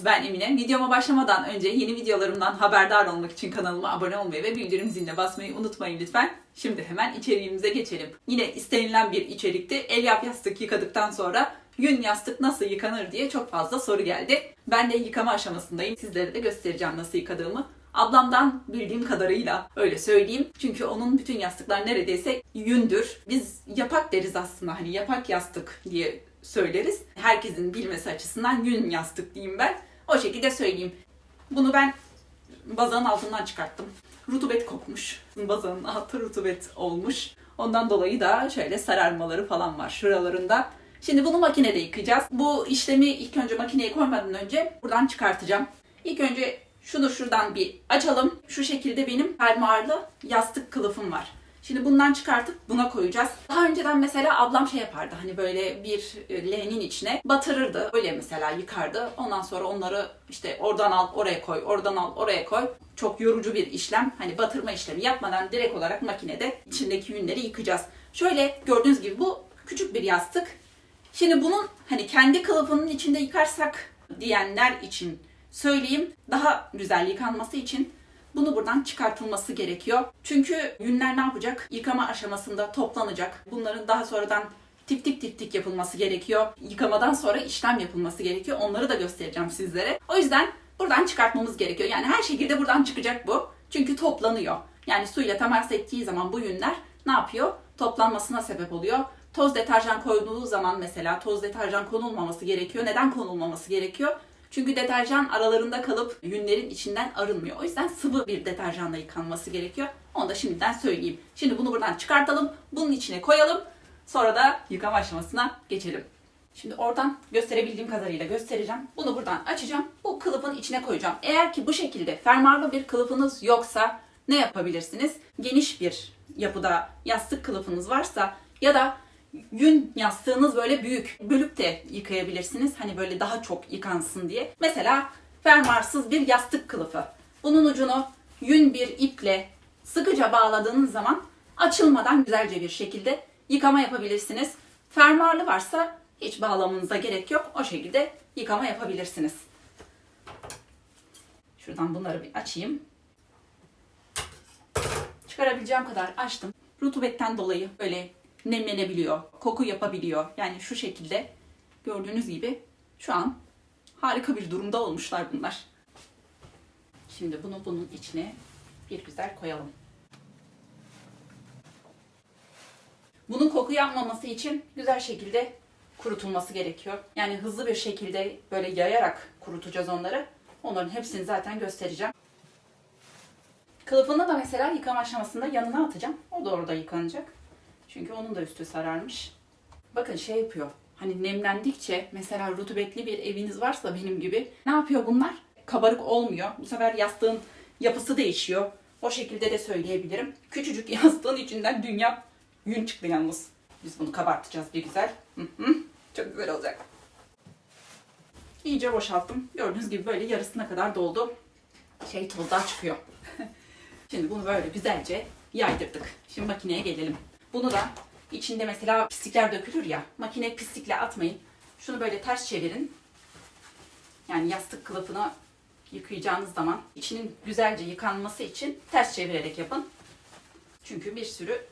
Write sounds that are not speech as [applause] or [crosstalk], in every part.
geldiniz. Ben Emine. Videoma başlamadan önce yeni videolarımdan haberdar olmak için kanalıma abone olmayı ve bildirim ziline basmayı unutmayın lütfen. Şimdi hemen içeriğimize geçelim. Yine istenilen bir içerikti. El yap yastık yıkadıktan sonra yün yastık nasıl yıkanır diye çok fazla soru geldi. Ben de yıkama aşamasındayım. Sizlere de göstereceğim nasıl yıkadığımı. Ablamdan bildiğim kadarıyla öyle söyleyeyim. Çünkü onun bütün yastıklar neredeyse yündür. Biz yapak deriz aslında hani yapak yastık diye söyleriz. Herkesin bilmesi açısından yün yastık diyeyim ben. O şekilde söyleyeyim. Bunu ben bazanın altından çıkarttım. Rutubet kokmuş. Bazanın altı rutubet olmuş. Ondan dolayı da şöyle sararmaları falan var şuralarında. Şimdi bunu makinede yıkayacağız. Bu işlemi ilk önce makineye koymadan önce buradan çıkartacağım. İlk önce şunu şuradan bir açalım. Şu şekilde benim fermuarlı yastık kılıfım var. Şimdi bundan çıkartıp buna koyacağız. Daha önceden mesela ablam şey yapardı. Hani böyle bir e, leğenin içine batırırdı. Öyle mesela yıkardı. Ondan sonra onları işte oradan al oraya koy, oradan al oraya koy. Çok yorucu bir işlem. Hani batırma işlemi yapmadan direkt olarak makinede içindeki yünleri yıkayacağız. Şöyle gördüğünüz gibi bu küçük bir yastık. Şimdi bunun hani kendi kılıfının içinde yıkarsak diyenler için söyleyeyim. Daha güzel yıkanması için bunu buradan çıkartılması gerekiyor. Çünkü yünler ne yapacak? Yıkama aşamasında toplanacak. Bunların daha sonradan tiftik tiftik yapılması gerekiyor. Yıkamadan sonra işlem yapılması gerekiyor. Onları da göstereceğim sizlere. O yüzden buradan çıkartmamız gerekiyor. Yani her şekilde buradan çıkacak bu. Çünkü toplanıyor. Yani suyla temas ettiği zaman bu yünler ne yapıyor? Toplanmasına sebep oluyor. Toz deterjan koyduğu zaman mesela toz deterjan konulmaması gerekiyor. Neden konulmaması gerekiyor? Çünkü deterjan aralarında kalıp yünlerin içinden arınmıyor. O yüzden sıvı bir deterjanla yıkanması gerekiyor. Onu da şimdiden söyleyeyim. Şimdi bunu buradan çıkartalım. Bunun içine koyalım. Sonra da yıkama aşamasına geçelim. Şimdi oradan gösterebildiğim kadarıyla göstereceğim. Bunu buradan açacağım. Bu kılıfın içine koyacağım. Eğer ki bu şekilde fermuarlı bir kılıfınız yoksa ne yapabilirsiniz? Geniş bir yapıda yastık kılıfınız varsa ya da yün yastığınız böyle büyük bölüp de yıkayabilirsiniz. Hani böyle daha çok yıkansın diye. Mesela fermuarsız bir yastık kılıfı. Bunun ucunu yün bir iple sıkıca bağladığınız zaman açılmadan güzelce bir şekilde yıkama yapabilirsiniz. Fermuarlı varsa hiç bağlamanıza gerek yok. O şekilde yıkama yapabilirsiniz. Şuradan bunları bir açayım. Çıkarabileceğim kadar açtım. Rutubetten dolayı böyle nemlenebiliyor, koku yapabiliyor. Yani şu şekilde gördüğünüz gibi şu an harika bir durumda olmuşlar bunlar. Şimdi bunu bunun içine bir güzel koyalım. Bunun koku yapmaması için güzel şekilde kurutulması gerekiyor. Yani hızlı bir şekilde böyle yayarak kurutacağız onları. Onların hepsini zaten göstereceğim. Kılıfını da mesela yıkama aşamasında yanına atacağım. O da orada yıkanacak. Çünkü onun da üstü sararmış. Bakın şey yapıyor. Hani nemlendikçe mesela rutubetli bir eviniz varsa benim gibi ne yapıyor bunlar? Kabarık olmuyor. Bu sefer yastığın yapısı değişiyor. O şekilde de söyleyebilirim. Küçücük [laughs] yastığın içinden dünya yün çıktı yalnız. Biz bunu kabartacağız bir güzel. Çok güzel olacak. İyice boşalttım. Gördüğünüz gibi böyle yarısına kadar doldu. Şey tozdan çıkıyor. [laughs] Şimdi bunu böyle güzelce yaydırdık. Şimdi makineye gelelim. Bunu da içinde mesela pislikler dökülür ya. Makine pislikle atmayın. Şunu böyle ters çevirin. Yani yastık kılıfını yıkayacağınız zaman içinin güzelce yıkanması için ters çevirerek yapın. Çünkü bir sürü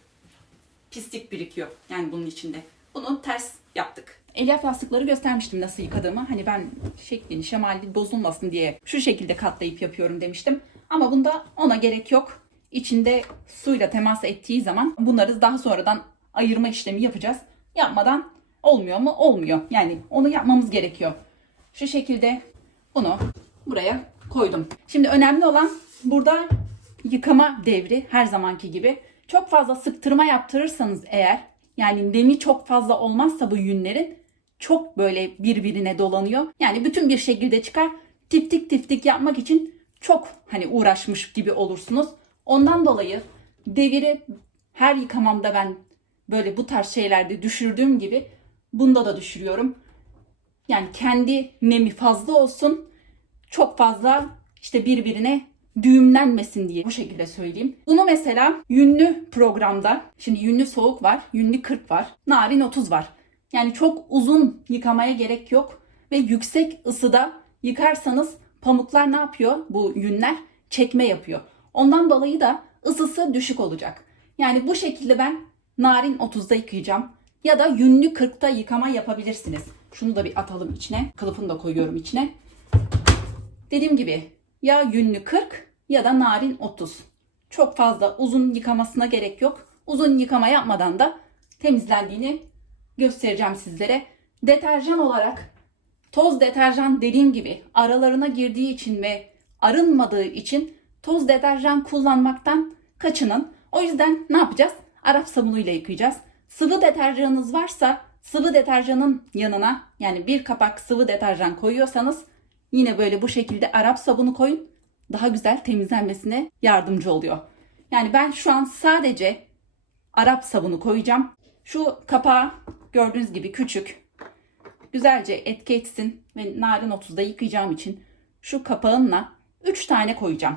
pislik birikiyor yani bunun içinde. Bunu ters yaptık. Elyaf yastıkları göstermiştim nasıl yıkadığımı. Hani ben şeklini, şemali bozulmasın diye şu şekilde katlayıp yapıyorum demiştim. Ama bunda ona gerek yok. İçinde suyla temas ettiği zaman bunları daha sonradan ayırma işlemi yapacağız. Yapmadan olmuyor mu? Olmuyor. Yani onu yapmamız gerekiyor. Şu şekilde bunu buraya koydum. Şimdi önemli olan burada yıkama devri her zamanki gibi. Çok fazla sıktırma yaptırırsanız eğer yani nemi çok fazla olmazsa bu yünlerin çok böyle birbirine dolanıyor. Yani bütün bir şekilde çıkar. Tiftik tiftik yapmak için çok hani uğraşmış gibi olursunuz. Ondan dolayı deviri her yıkamamda ben böyle bu tarz şeylerde düşürdüğüm gibi bunda da düşürüyorum. Yani kendi nemi fazla olsun. Çok fazla işte birbirine düğümlenmesin diye bu şekilde söyleyeyim. Bunu mesela yünlü programda şimdi yünlü soğuk var, yünlü 40 var, narin 30 var. Yani çok uzun yıkamaya gerek yok. ve yüksek ısıda yıkarsanız pamuklar ne yapıyor? Bu yünler çekme yapıyor. Ondan dolayı da ısısı düşük olacak. Yani bu şekilde ben narin 30'da yıkayacağım. Ya da yünlü 40'ta yıkama yapabilirsiniz. Şunu da bir atalım içine. Kılıfını da koyuyorum içine. Dediğim gibi ya yünlü 40 ya da narin 30. Çok fazla uzun yıkamasına gerek yok. Uzun yıkama yapmadan da temizlendiğini göstereceğim sizlere. Deterjan olarak toz deterjan dediğim gibi aralarına girdiği için ve arınmadığı için toz deterjan kullanmaktan kaçının. O yüzden ne yapacağız? Arap sabunuyla yıkayacağız. Sıvı deterjanınız varsa sıvı deterjanın yanına yani bir kapak sıvı deterjan koyuyorsanız yine böyle bu şekilde Arap sabunu koyun. Daha güzel temizlenmesine yardımcı oluyor. Yani ben şu an sadece Arap sabunu koyacağım. Şu kapağı gördüğünüz gibi küçük. Güzelce etki etsin ve narin 30'da yıkayacağım için şu kapağınla 3 tane koyacağım.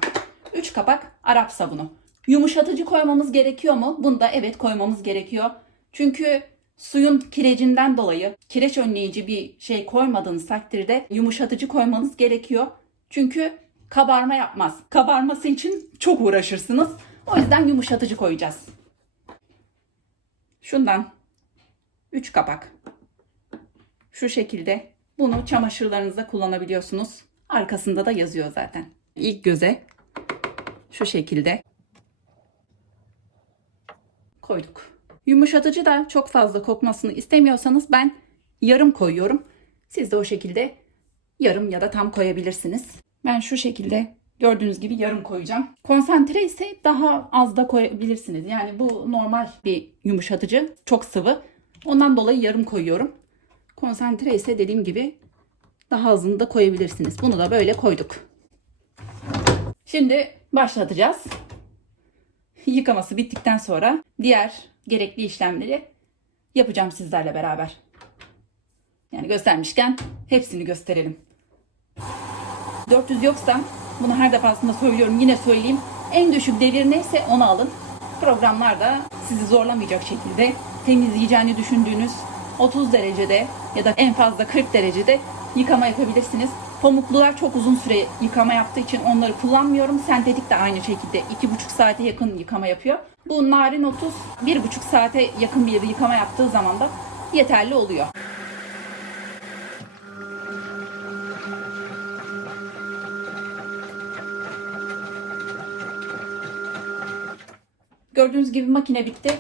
3 kapak Arap sabunu. Yumuşatıcı koymamız gerekiyor mu? Bunda evet koymamız gerekiyor. Çünkü suyun kirecinden dolayı kireç önleyici bir şey koymadığınız takdirde yumuşatıcı koymanız gerekiyor. Çünkü kabarma yapmaz. Kabarması için çok uğraşırsınız. O yüzden yumuşatıcı koyacağız. Şundan 3 kapak. Şu şekilde bunu çamaşırlarınızda kullanabiliyorsunuz. Arkasında da yazıyor zaten. İlk göze şu şekilde koyduk. Yumuşatıcı da çok fazla kokmasını istemiyorsanız ben yarım koyuyorum. Siz de o şekilde yarım ya da tam koyabilirsiniz. Ben şu şekilde gördüğünüz gibi yarım koyacağım. Konsantre ise daha az da koyabilirsiniz. Yani bu normal bir yumuşatıcı. Çok sıvı. Ondan dolayı yarım koyuyorum. Konsantre ise dediğim gibi daha azını da koyabilirsiniz. Bunu da böyle koyduk. Şimdi başlatacağız. Yıkaması bittikten sonra diğer gerekli işlemleri yapacağım sizlerle beraber. Yani göstermişken hepsini gösterelim. 400 yoksa bunu her defasında söylüyorum yine söyleyeyim. En düşük devir neyse onu alın. Programlarda sizi zorlamayacak şekilde temizleyeceğini düşündüğünüz 30 derecede ya da en fazla 40 derecede yıkama yapabilirsiniz. Pamuklular çok uzun süre yıkama yaptığı için onları kullanmıyorum. Sentetik de aynı şekilde 2,5 saate yakın yıkama yapıyor. Bu narin 30 1,5 saate yakın bir yıkama yaptığı zaman da yeterli oluyor. Gördüğünüz gibi makine bitti.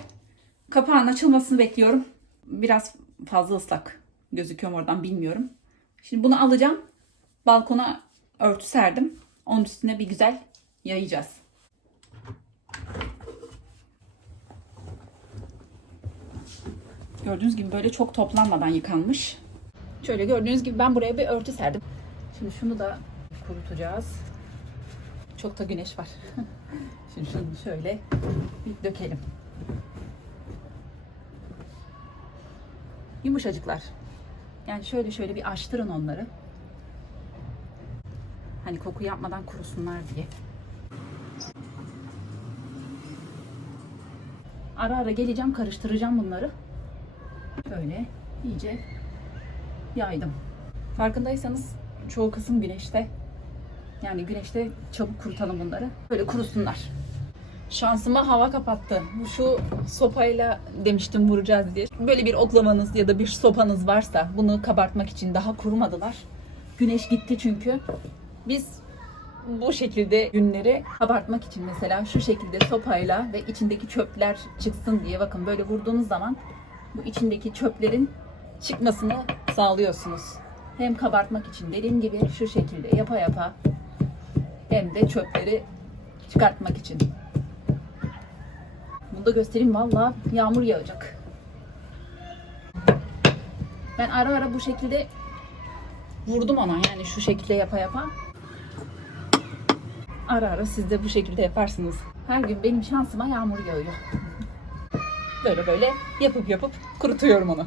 Kapağın açılmasını bekliyorum. Biraz fazla ıslak gözüküyor oradan bilmiyorum. Şimdi bunu alacağım. Balkona örtü serdim. Onun üstüne bir güzel yayacağız. Gördüğünüz gibi böyle çok toplanmadan yıkanmış. Şöyle gördüğünüz gibi ben buraya bir örtü serdim. Şimdi şunu da kurutacağız. Çok da güneş var. [laughs] Şimdi şunu şöyle bir dökelim. Yumuşacıklar. Yani şöyle şöyle bir açtırın onları. Hani koku yapmadan kurusunlar diye. Ara ara geleceğim karıştıracağım bunları. Böyle iyice yaydım. Farkındaysanız çoğu kısım güneşte. Yani güneşte çabuk kurutalım bunları. Böyle kurusunlar. Şansıma hava kapattı. Şu sopayla demiştim vuracağız diye. Böyle bir oklamanız ya da bir sopanız varsa bunu kabartmak için daha kurumadılar. Güneş gitti çünkü. Biz bu şekilde günleri kabartmak için mesela şu şekilde sopayla ve içindeki çöpler çıksın diye bakın böyle vurduğunuz zaman bu içindeki çöplerin çıkmasını sağlıyorsunuz. Hem kabartmak için dediğim gibi şu şekilde yapa yapa hem de çöpleri çıkartmak için. Bunu da göstereyim valla yağmur yağacak. Ben ara ara bu şekilde vurdum ona yani şu şekilde yapa yapa. Ara ara siz de bu şekilde yaparsınız. Her gün benim şansıma yağmur yağıyor. Böyle böyle yapıp yapıp kurutuyorum onu.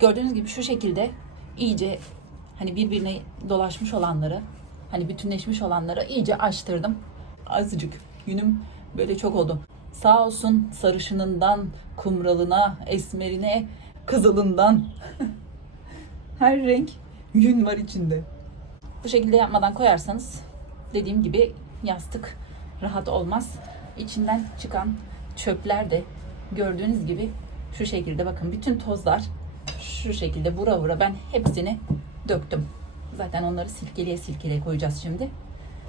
Gördüğünüz gibi şu şekilde iyice hani birbirine dolaşmış olanları Hani bütünleşmiş olanları iyice açtırdım. Azıcık yünüm böyle çok oldu. Sağ olsun sarışınından kumralına, esmerine, kızılından [laughs] her renk yün var içinde. Bu şekilde yapmadan koyarsanız dediğim gibi yastık rahat olmaz. İçinden çıkan çöpler de gördüğünüz gibi şu şekilde bakın bütün tozlar şu şekilde vura vura ben hepsini döktüm. Zaten onları silkeleye silkeleye koyacağız şimdi.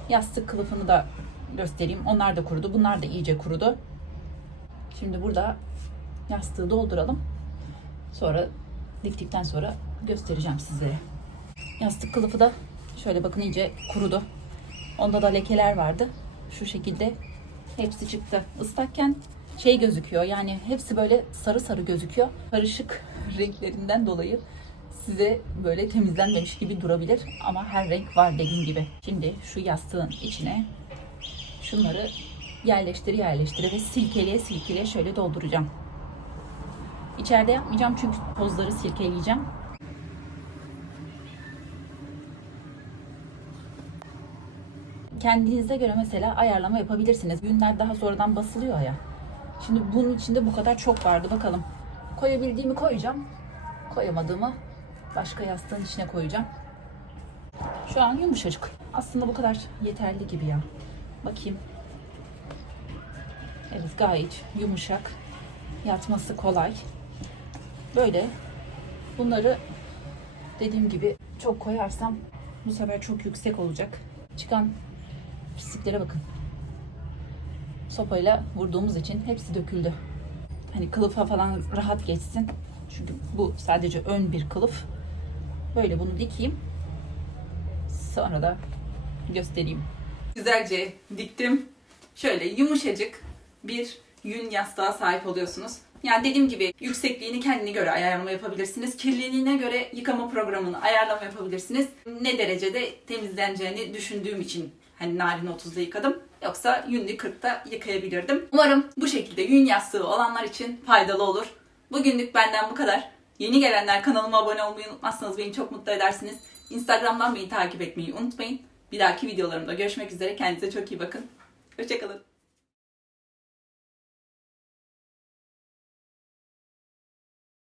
Yastık kılıfını da göstereyim. Onlar da kurudu. Bunlar da iyice kurudu. Şimdi burada yastığı dolduralım. Sonra diktikten sonra göstereceğim sizlere. Yastık kılıfı da şöyle bakın iyice kurudu. Onda da lekeler vardı. Şu şekilde hepsi çıktı. Islakken şey gözüküyor yani hepsi böyle sarı sarı gözüküyor. Karışık [laughs] renklerinden dolayı size böyle temizlenmemiş gibi durabilir ama her renk var dediğim gibi. Şimdi şu yastığın içine şunları yerleştir yerleştir ve silkeleye silkeleye şöyle dolduracağım. İçeride yapmayacağım çünkü tozları silkeleyeceğim. Kendinize göre mesela ayarlama yapabilirsiniz. Günler daha sonradan basılıyor ya. Şimdi bunun içinde bu kadar çok vardı bakalım. Koyabildiğimi koyacağım. Koyamadığımı başka yastığın içine koyacağım. Şu an yumuşacık. Aslında bu kadar yeterli gibi ya. Bakayım. Evet gayet yumuşak. Yatması kolay. Böyle bunları dediğim gibi çok koyarsam bu sefer çok yüksek olacak. Çıkan pisliklere bakın. Sopayla vurduğumuz için hepsi döküldü. Hani kılıfa falan rahat geçsin. Çünkü bu sadece ön bir kılıf. Böyle bunu dikeyim. Sonra da göstereyim. Güzelce diktim. Şöyle yumuşacık bir yün yastığa sahip oluyorsunuz. Yani dediğim gibi yüksekliğini kendine göre ayarlama yapabilirsiniz. Kirliliğine göre yıkama programını ayarlama yapabilirsiniz. Ne derecede temizleneceğini düşündüğüm için hani narin 30'da yıkadım. Yoksa yünlü 40'ta yıkayabilirdim. Umarım bu şekilde yün yastığı olanlar için faydalı olur. Bugünlük benden bu kadar. Yeni gelenler kanalıma abone olmayı unutmazsanız beni çok mutlu edersiniz. Instagram'dan beni takip etmeyi unutmayın. Bir dahaki videolarımda görüşmek üzere. Kendinize çok iyi bakın. Hoşçakalın.